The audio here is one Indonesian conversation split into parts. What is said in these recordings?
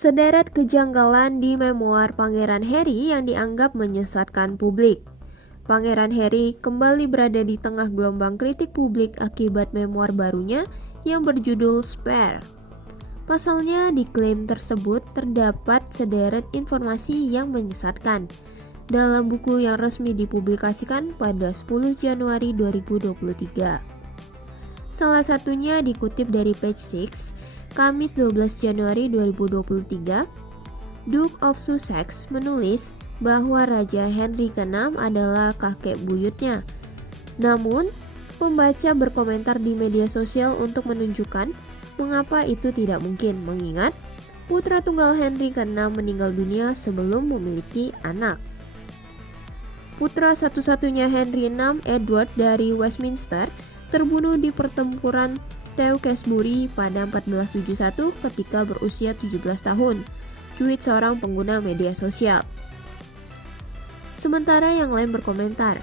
Sederet kejanggalan di memoar Pangeran Harry yang dianggap menyesatkan publik. Pangeran Harry kembali berada di tengah gelombang kritik publik akibat memoar barunya yang berjudul Spare. Pasalnya, di klaim tersebut terdapat sederet informasi yang menyesatkan dalam buku yang resmi dipublikasikan pada 10 Januari 2023. Salah satunya dikutip dari Page Six, Kamis 12 Januari 2023, Duke of Sussex menulis bahwa Raja Henry ke-6 adalah kakek buyutnya. Namun, pembaca berkomentar di media sosial untuk menunjukkan mengapa itu tidak mungkin, mengingat putra tunggal Henry ke-6 meninggal dunia sebelum memiliki anak. Putra satu-satunya Henry VI, Edward dari Westminster, terbunuh di pertempuran Tewkesbury pada 1471 ketika berusia 17 tahun, tweet seorang pengguna media sosial. Sementara yang lain berkomentar,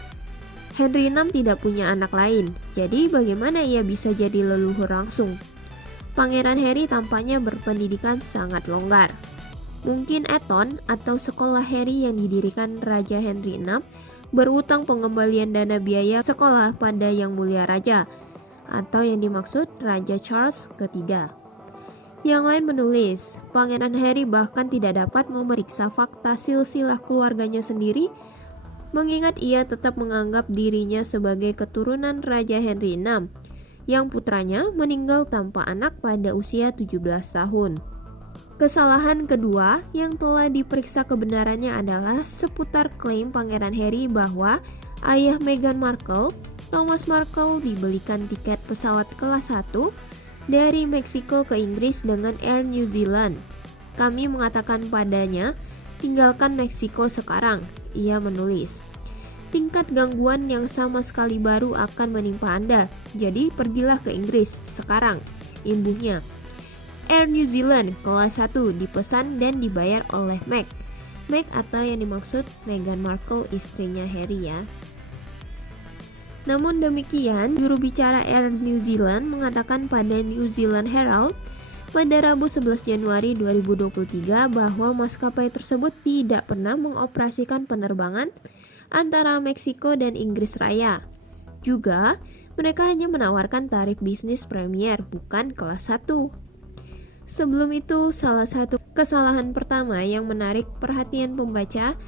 Henry VI tidak punya anak lain, jadi bagaimana ia bisa jadi leluhur langsung? Pangeran Harry tampaknya berpendidikan sangat longgar. Mungkin Eton atau sekolah Harry yang didirikan Raja Henry VI berutang pengembalian dana biaya sekolah pada Yang Mulia Raja, atau yang dimaksud Raja Charles III. Yang lain menulis, Pangeran Harry bahkan tidak dapat memeriksa fakta silsilah keluarganya sendiri, mengingat ia tetap menganggap dirinya sebagai keturunan Raja Henry VI, yang putranya meninggal tanpa anak pada usia 17 tahun. Kesalahan kedua yang telah diperiksa kebenarannya adalah seputar klaim Pangeran Harry bahwa ayah Meghan Markle, Thomas Markle, dibelikan tiket pesawat kelas 1 dari Meksiko ke Inggris dengan Air New Zealand. Kami mengatakan padanya, tinggalkan Meksiko sekarang, ia menulis. Tingkat gangguan yang sama sekali baru akan menimpa Anda, jadi pergilah ke Inggris sekarang, imbuhnya. Air New Zealand kelas 1 dipesan dan dibayar oleh Meg atau yang dimaksud Meghan Markle, istrinya Harry ya. Namun demikian, juru bicara Air New Zealand mengatakan pada New Zealand Herald pada Rabu 11 Januari 2023 bahwa maskapai tersebut tidak pernah mengoperasikan penerbangan antara Meksiko dan Inggris Raya. Juga, mereka hanya menawarkan tarif bisnis premier, bukan kelas 1. Sebelum itu, salah satu kesalahan pertama yang menarik perhatian pembaca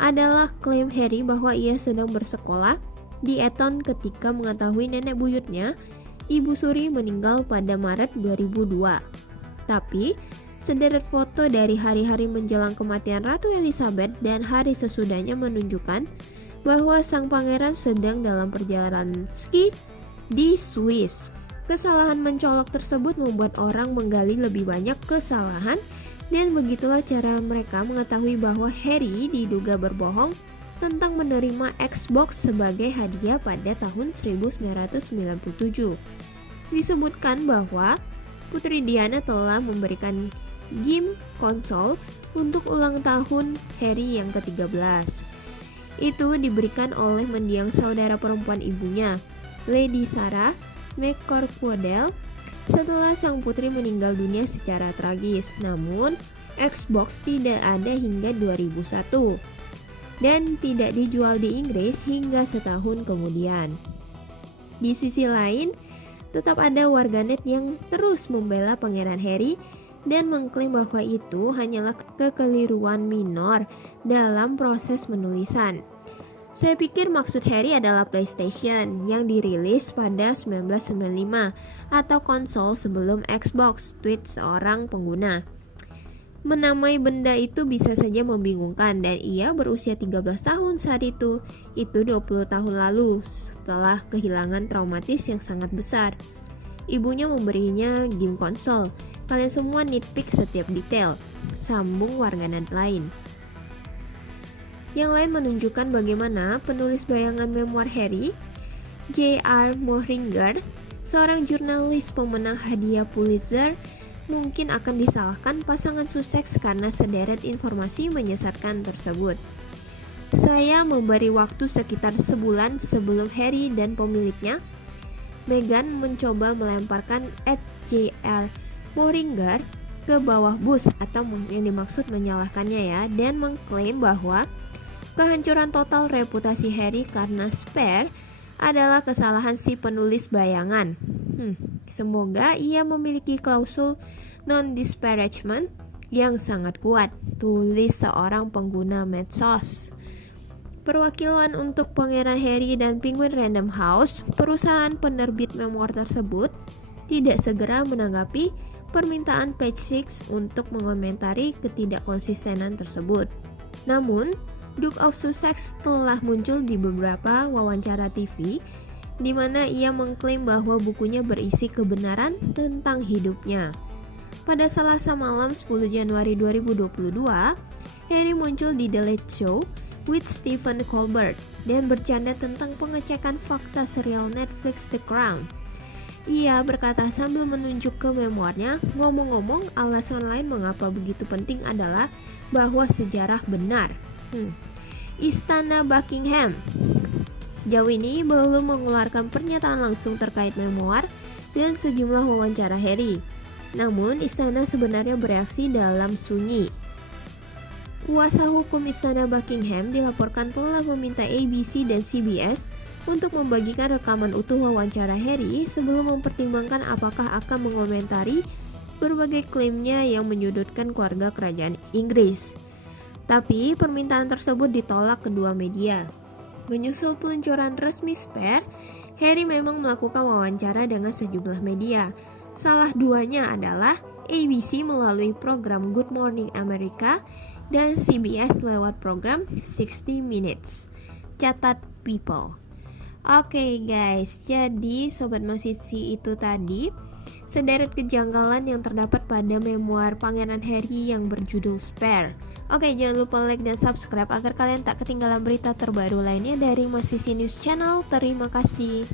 adalah klaim Harry bahwa ia sedang bersekolah di Eton ketika mengetahui nenek buyutnya, Ibu Suri, meninggal pada Maret 2002. Tapi, sederet foto dari hari-hari menjelang kematian Ratu Elizabeth dan hari sesudahnya menunjukkan bahwa sang pangeran sedang dalam perjalanan ski di Swiss. Kesalahan mencolok tersebut membuat orang menggali lebih banyak kesalahan, dan begitulah cara mereka mengetahui bahwa Harry diduga berbohong tentang menerima Xbox sebagai hadiah pada tahun 1997. Disebutkan bahwa Putri Diana telah memberikan game konsol untuk ulang tahun Harry yang ke-13. Itu diberikan oleh mendiang saudara perempuan ibunya, Lady Sarah McCorquodale, setelah sang putri meninggal dunia secara tragis. Namun, Xbox tidak ada hingga 2001 dan tidak dijual di Inggris hingga setahun kemudian. Di sisi lain, tetap ada warganet yang terus membela Pangeran Harry dan mengklaim bahwa itu hanyalah kekeliruan minor dalam proses penulisan. Saya pikir maksud Harry adalah PlayStation yang dirilis pada 1995 atau konsol sebelum Xbox, tweet seorang pengguna. Menamai benda itu bisa saja membingungkan dan ia berusia 13 tahun saat itu 20 tahun lalu setelah kehilangan traumatis yang sangat besar. Ibunya memberinya game konsol. Kalian semua nitpick setiap detail, sambung warganet lain. Yang lain menunjukkan bagaimana penulis bayangan memoir Harry, J.R. Moehringer, seorang jurnalis pemenang hadiah Pulitzer, mungkin akan disalahkan pasangan Sussex karena sederet informasi menyesatkan tersebut. Saya memberi waktu sekitar sebulan sebelum Harry dan pemiliknya, Meghan, mencoba melemparkan @Jr. Moehringer ke bawah bus atau yang dimaksud menyalahkannya ya, dan mengklaim bahwa kehancuran total reputasi Harry karena Spare adalah kesalahan si penulis bayangan. Semoga ia memiliki klausul non-disparagement yang sangat kuat, tulis seorang pengguna medsos. Perwakilan untuk Pangeran Harry dan Penguin Random House, perusahaan penerbit memoir tersebut, tidak segera menanggapi permintaan Page Six untuk mengomentari ketidakkonsistenan tersebut. Namun, Duke of Sussex telah muncul di beberapa wawancara TV di mana ia mengklaim bahwa bukunya berisi kebenaran tentang hidupnya. Pada Selasa malam 10 Januari 2022, Harry muncul di The Late Show with Stephen Colbert dan bercanda tentang pengecekan fakta serial Netflix The Crown. Ia berkata sambil menunjuk ke memoirnya, ngomong-ngomong alasan lain mengapa begitu penting adalah bahwa sejarah benar. Istana Buckingham sejauh ini belum mengeluarkan pernyataan langsung terkait memoir dan sejumlah wawancara Harry. Namun, istana sebenarnya bereaksi dalam sunyi. Kuasa hukum Istana Buckingham dilaporkan telah meminta ABC dan CBS untuk membagikan rekaman utuh wawancara Harry sebelum mempertimbangkan apakah akan mengomentari berbagai klaimnya yang menyudutkan keluarga kerajaan Inggris. Tapi, permintaan tersebut ditolak kedua media. Menyusul peluncuran resmi Spare, Harry memang melakukan wawancara dengan sejumlah media. Salah duanya adalah ABC melalui program Good Morning America dan CBS lewat program 60 Minutes. Catat people. Oke guys, jadi Sobat Masisi itu tadi sederet kejanggalan yang terdapat pada memoir Pangeran Harry yang berjudul Spare. Oke, jangan lupa like dan subscribe agar kalian tak ketinggalan berita terbaru lainnya dari Masisi News Channel. Terima kasih.